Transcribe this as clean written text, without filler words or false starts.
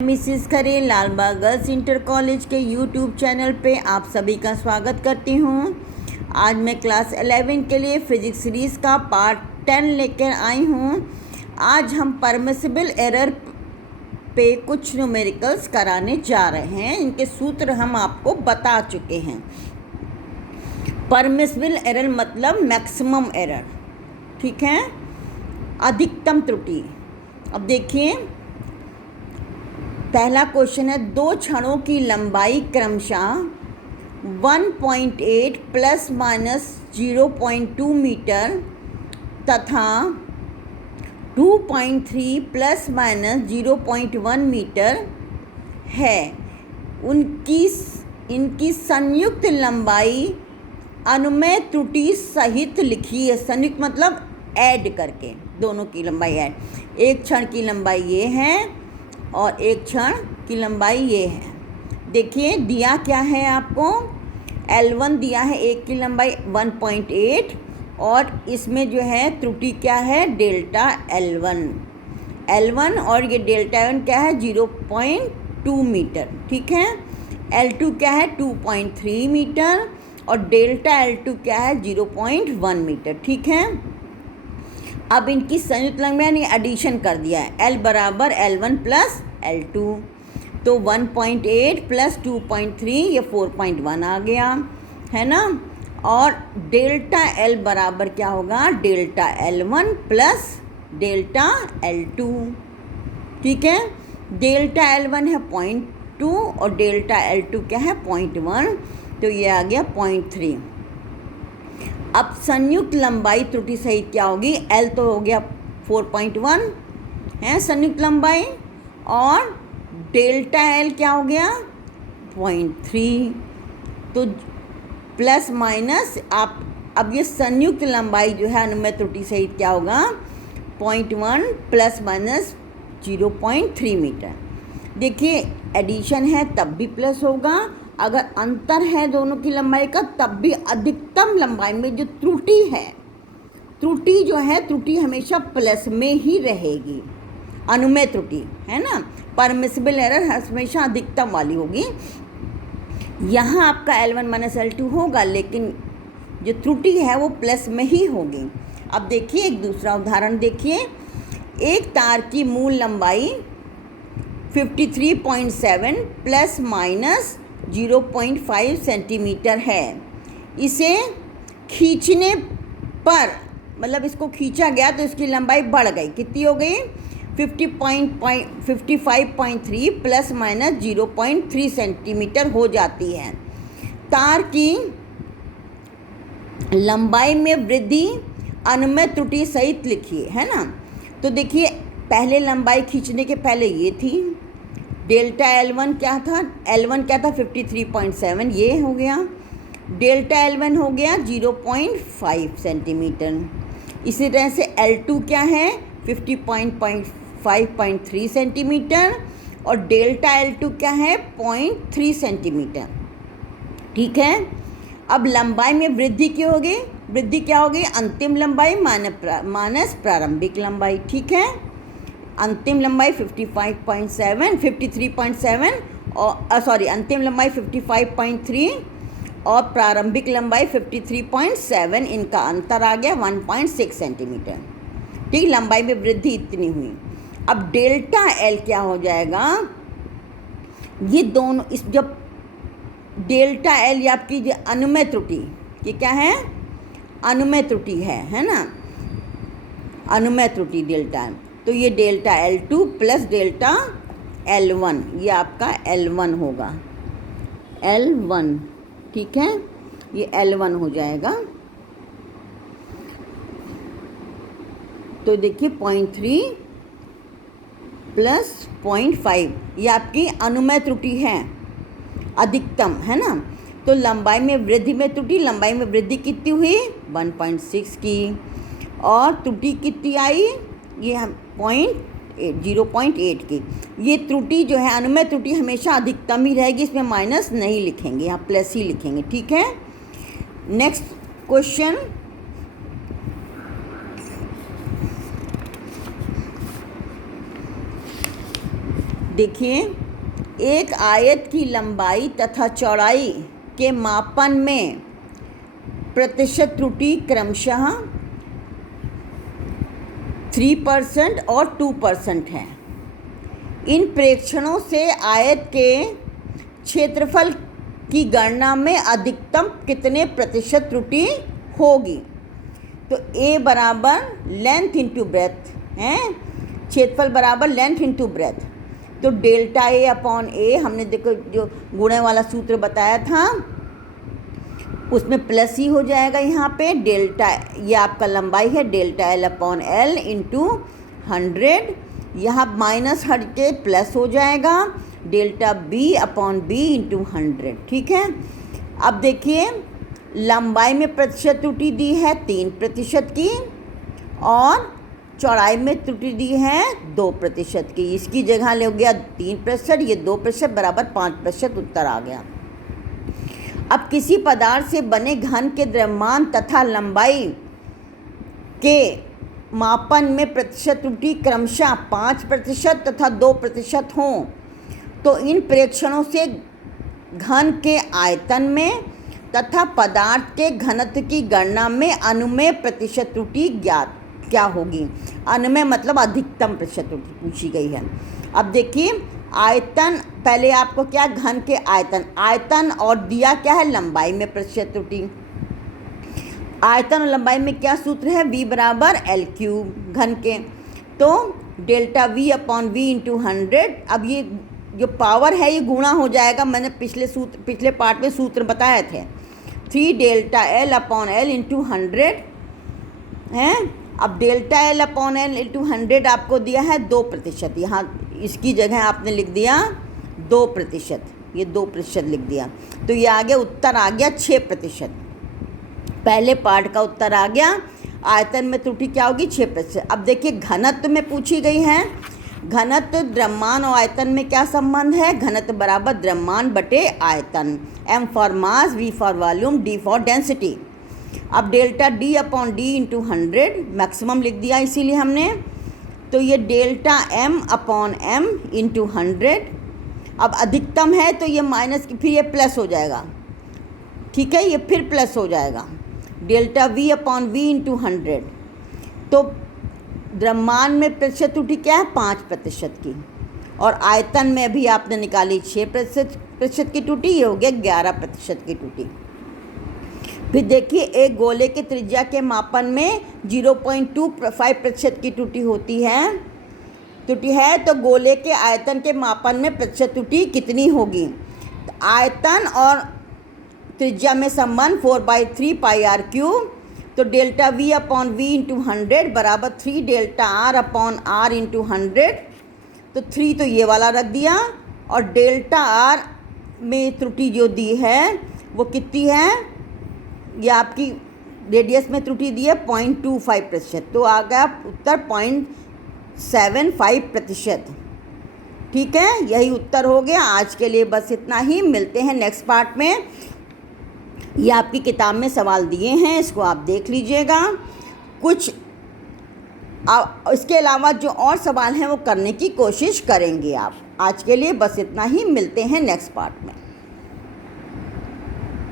Mrs खरे Lalbagh girls inter college के YouTube channel पे आप सभी का स्वागत करती हूँ। आज मैं क्लास 11 के लिए फिजिक्स सीरीज़ का पार्ट 10 लेकर आई हूँ। आज हम परमिसिबल एरर पे कुछ न्यूमेरिकल्स कराने जा रहे हैं। इनके सूत्र हम आपको बता चुके हैं। परमिसिबल एरर मतलब मैक्सिमम एरर, ठीक है, अधिकतम त्रुटि। अब देखिए, पहला क्वेश्चन है, दो क्षणों की लंबाई क्रमशः 1.8 प्लस माइनस 0.2 मीटर तथा 2.3 प्लस माइनस 0.1 मीटर है। इनकी संयुक्त लंबाई अनुमेय त्रुटि सहित लिखी है। संयुक्त मतलब ऐड करके, दोनों की लंबाई ऐड। एक क्षण की लंबाई ये है और एक क्षण की लंबाई ये है। देखिए दिया क्या है आपको, L1 दिया है, एक की लंबाई 1.8 और इसमें जो है त्रुटि क्या है, डेल्टा L1 और ये डेल्टा L1 क्या है, 0.2 मीटर, ठीक है। L2 क्या है, 2.3 मीटर और डेल्टा L2 क्या है, 0.1 मीटर, ठीक है। अब इनकी संयुक्त लंबाई ने एडिशन कर दिया है, L बराबर L1 प्लस L2, तो 1.8 प्लस 2.3 ये 4.1 आ गया, है ना। और डेल्टा L बराबर क्या होगा, delta L1 plus delta L2, ठीक है। डेल्टा L1 है 0.2 और डेल्टा L2 क्या है 0.1, तो ये आ गया 0.3। अब संयुक्त लंबाई त्रुटि सहित क्या होगी, L तो हो गया 4.1 है संयुक्त लंबाई और डेल्टा L क्या हो गया 0.3, तो प्लस माइनस आप अब ये संयुक्त लंबाई जो है अनुमेय त्रुटि सहित क्या होगा 0.1 प्लस माइनस 0.3 मीटर। देखिए एडिशन है तब भी प्लस होगा, अगर अंतर है दोनों की लंबाई का तब भी अधिकतम लंबाई में जो त्रुटि है, त्रुटि जो है त्रुटि हमेशा प्लस में ही रहेगी, अनुमेय त्रुटि है ना। परमिसिबल एरर हमेशा अधिकतम वाली होगी। यहाँ आपका L1 माइनस L2 होगा लेकिन जो त्रुटि है वो प्लस में ही होगी। अब देखिए एक दूसरा उदाहरण देखिए, एक तार की मूल लंबाई 53.7 प्लस माइनस 0.5 सेंटीमीटर है। इसे खींचने पर मतलब इसको खींचा गया तो इसकी लंबाई बढ़ गई, कितनी हो गई 55.3 प्लस माइनस 0.3 सेंटीमीटर हो जाती है। तार की लंबाई में वृद्धि अनुमेय त्रुटि सहित लिखिए, है ना। तो देखिए पहले लंबाई खींचने के पहले ये थी, डेल्टा L1 क्या था, L1 क्या था 53.7, ये हो गया। डेल्टा L1 हो गया 0.5 सेंटीमीटर। इसी तरह से L2 क्या है 50.5.3 सेंटीमीटर और डेल्टा L2 क्या है 0.3 सेंटीमीटर, ठीक है। अब लंबाई में वृद्धि क्या होगी, वृद्धि क्या होगी, अंतिम लंबाई माइनस प्रारंभिक लंबाई, ठीक है। अंतिम लंबाई 53.7 और अंतिम लंबाई 55.3 और प्रारंभिक लंबाई 53.7, इनका अंतर आ गया 1.6 सेंटीमीटर, ठीक। लंबाई में वृद्धि इतनी हुई। अब डेल्टा L क्या हो जाएगा, ये दोनों इस जब डेल्टा L ये आपकी जो अनुमेय त्रुटि, ये क्या है, अनुमेय त्रुटि है ना, अनुमेय त्रुटि डेल्टा, तो ये delta L2 plus delta L1, ये आपका L1 होगा, L1, ठीक है, ये L1 हो जाएगा। तो देखिए 0.3 प्लस 0.5 ये आपकी अनुमेय त्रुटि है, अधिकतम, है ना। तो लंबाई में वृद्धि में त्रुटि, लंबाई में वृद्धि कितनी हुई 1.6 की और त्रुटि कितनी आई, ये 0.8 की। ये त्रुटि जो है अनुमेय त्रुटि हमेशा अधिकतम ही रहेगी, इसमें माइनस नहीं लिखेंगे, यहाँ प्लस ही लिखेंगे, ठीक है। नेक्स्ट क्वेश्चन, देखिए, एक आयत की लंबाई तथा चौड़ाई के मापन में प्रतिशत त्रुटि क्रमशः 3% और 2% है। इन प्रेक्षणों से आयत के क्षेत्रफल की गणना में अधिकतम कितने प्रतिशत त्रुटि होगी? तो A बराबर लेंथ इंटू ब्रेथ है, क्षेत्रफल बराबर लेंथ इंटू ब्रेथ। तो डेल्टा A अपॉन A, हमने देखो जो गुणे वाला सूत्र बताया था उसमें प्लस ही हो जाएगा। यहाँ पे डेल्टा, ये आपका लंबाई है, delta L upon L into 100, यहाँ माइनस हट के प्लस हो जाएगा, delta B upon B into 100। ठीक है, अब देखिए लंबाई में प्रतिशत त्रुटि दी है 3% की और चौड़ाई में त्रुटि दी है 2% की। इसकी जगह ले गया 3%, ये 2% बराबर 5% उत्तर आ गया। अब किसी पदार्थ से बने घन के द्रव्यमान तथा लंबाई के मापन में प्रतिशत त्रुटि क्रमशः 5% तथा 2% हों, तो इन प्रेक्षणों से घन के आयतन में तथा पदार्थ के घनत्व की गणना में अनुमेय प्रतिशत त्रुटि ज्ञात क्या होगी? अनुमेय मतलब अधिकतम प्रतिशत त्रुटि पूछी गई है। अब देखिए आयतन, पहले आपको क्या, घन के आयतन और दिया क्या है, लंबाई में प्रतिशत त्रुटि। आयतन और लंबाई में क्या सूत्र है, V बराबर L क्यूब घन के। तो delta V upon V into 100। अब ये जो पावर है ये गुणा हो जाएगा, मैंने पिछले पार्ट में सूत्र बताए थे, 3 delta L upon L into 100 है। अब delta L upon L into 100 आपको दिया है 2%, यहाँ इसकी जगह आपने लिख दिया 2%, ये 2% लिख दिया, तो ये आ गया, उत्तर आ गया 6%। पहले पार्ट का उत्तर आ गया। आयतन में त्रुटि क्या होगी, 6%। अब देखिए घनत्व में पूछी गई है। घनत्व द्रव्यमान और आयतन में क्या संबंध है, घनत्व बराबर द्रव्यमान बटे आयतन, M for mass, V for volume, D for density. अब delta D upon D into 100 maximum लिख दिया इसीलिए हमने, तो ये delta M upon M into 100। अब अधिकतम है तो ये माइनस की, फिर ये प्लस हो जाएगा। ठीक है, ये फिर प्लस हो जाएगा, delta V upon V into 100। तो द्रव्यमान में प्रतिशत त्रुटि क्या है, 5% की, और आयतन में अभी आपने निकाली 6% की त्रुटि, ये हो गया 11% की त्रुटि। फिर देखिए एक गोले के त्रिज्या के मापन में 0.25% की त्रुटि है, तो गोले के आयतन के मापन में प्रतिशत त्रुटि कितनी होगी? तो आयतन और त्रिज्या में संबंध 4/3 पाई आर क्यूब। तो delta V upon V into 100 बराबर 3 delta R upon R into 100। तो 3 तो ये वाला रख दिया, और डेल्टा R में त्रुटि जो दी है वो कितनी है, ये आपकी रेडियस में त्रुटि दी है 0.25%, तो आ गया उत्तर 0.75%। ठीक है, यही उत्तर हो गया। आज के लिए बस इतना ही, मिलते हैं नेक्स्ट पार्ट में। ये आपकी किताब में सवाल दिए हैं, इसको आप देख लीजिएगा। कुछ इसके अलावा जो और सवाल हैं वो करने की कोशिश करेंगे आप। आज के लिए बस इतना ही, मिलते हैं नेक्स्ट पार्ट में।